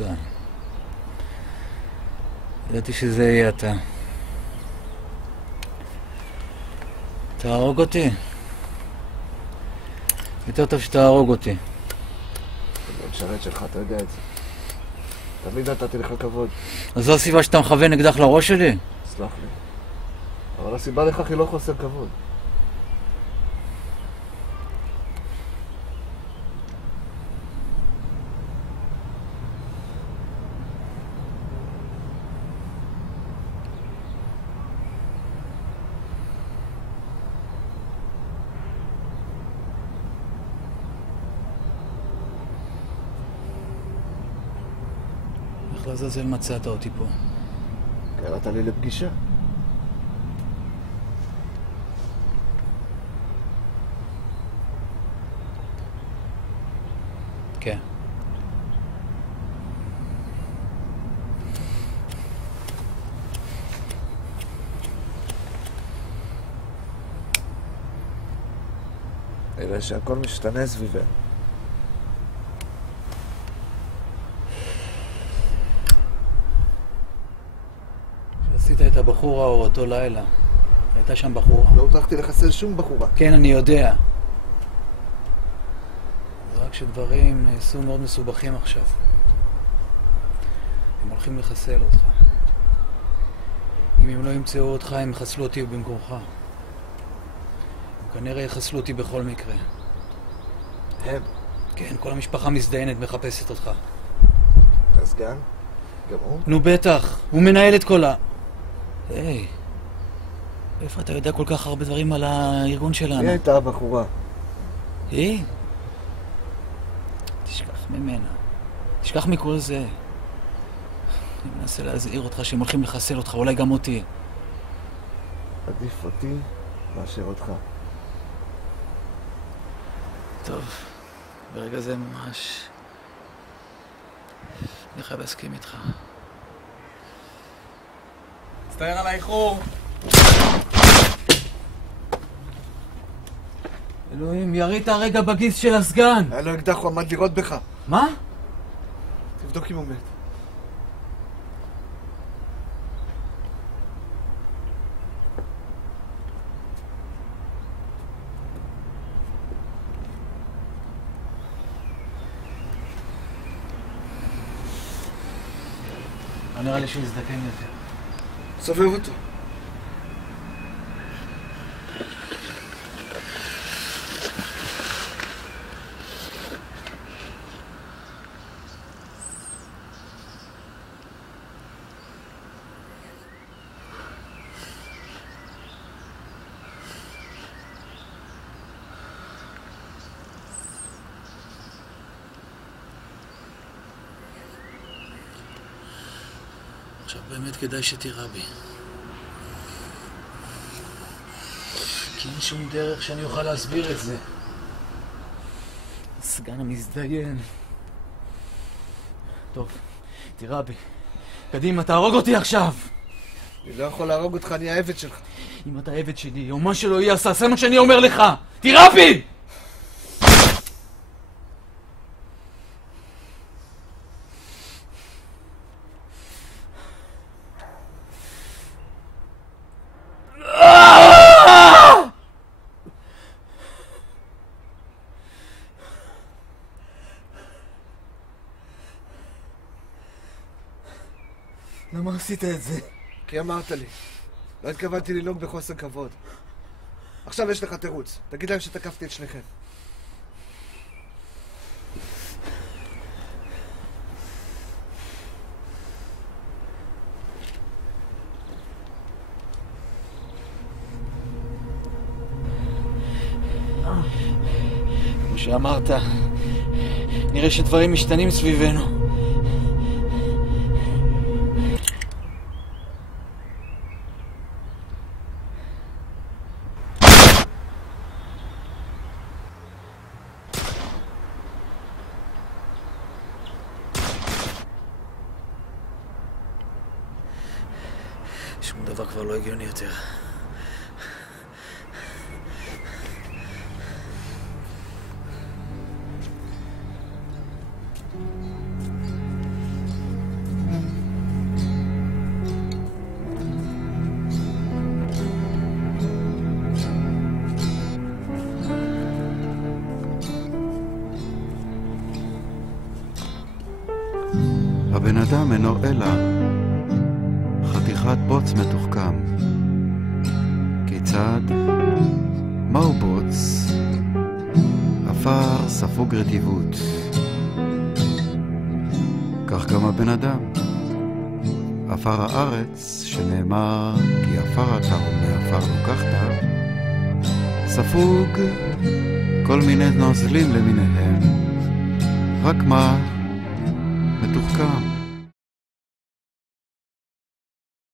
באסה. ידעתי שזה יהיה אתה. תהרוג אותי? יותר טוב שתהרוג אותי. אני משרת שלך, אתה יודע את זה. תמיד נתתי לך כבוד. אז זו הסיבה שאתה מכוון אקדח לראש שלי? סלח לי. אבל הסיבה לכך היא לא חוסר כבוד. איך לעזאזל מצאת אותי פה? קראת לי לפגישה. כן. נראה שהכל משתנה סביבנו. כשעשית את הבחורה או אותו לילה, הייתה שם בחורה? לא הותרחתי לחסל שום בחורה. כן, אני יודע. זה רק שדברים נעשו מאוד מסובכים עכשיו. הם הולכים לחסל אותך. אם הם לא ימצאו אותך, הם יחסלו אותי במקומך. הם כנראה יחסלו אותי בכל מקרה. הם? כן, כל המשפחה מזדיינת, מחפשת אותך. הסגן? גם הוא? נו בטח, הוא מנהל את כל ה... היי, איפה אתה יודע כל כך הרבה דברים על הארגון שלנו? מי הייתה הבחורה? היא? תשכח ממנה. תשכח מכל זה. אני מנסה להזהיר אותך שהם הולכים לחסל אותך, אולי גם אותי. עדיף אותי מאשר אותך. טוב, ברגע זה ממש... אני חייב להסכים איתך. מצטער על האיחור. אלוהים, ירית הרגע בגיס של הסגן. היה לו אקדח, הוא עמד לראות בך. מה? תבדוק אם הוא מת. לא נראה לי שהוא יזדקן יותר. סובב אותו. עכשיו באמת כדאי שתירה בי. כי אין שום דרך שאני אוכל להסביר את זה. הסגן המזדיין. טוב, תירה בי. קדימה, תהרוג אותי עכשיו! אני לא יכול להרוג אותך, אני העבד שלך. אם אתה עבד שלי, או מה שלא יהיה, עשה מה שאני אומר לך! תירה בי! למה עשית את זה? כי אמרת לי. לא התכוונתי לנהוג בחוסר כבוד. עכשיו יש לך תירוץ. תגיד להם שתקפתי את שניכם. כמו שאמרת, נראה שדברים משתנים סביבנו. שום דבר כבר לא הגיוני יותר. הבן אדם אינו אלא חתיכת בוץ מתוחכם. כיצד? מהו בוץ? עפר ספוג רטיבות. כך גם הבן אדם. עפר הארץ, שנאמר כי עפר אתה ומני עפר לוקחת, ספוג כל מיני נוזלים למיניהם, רק מה? מתוחכם.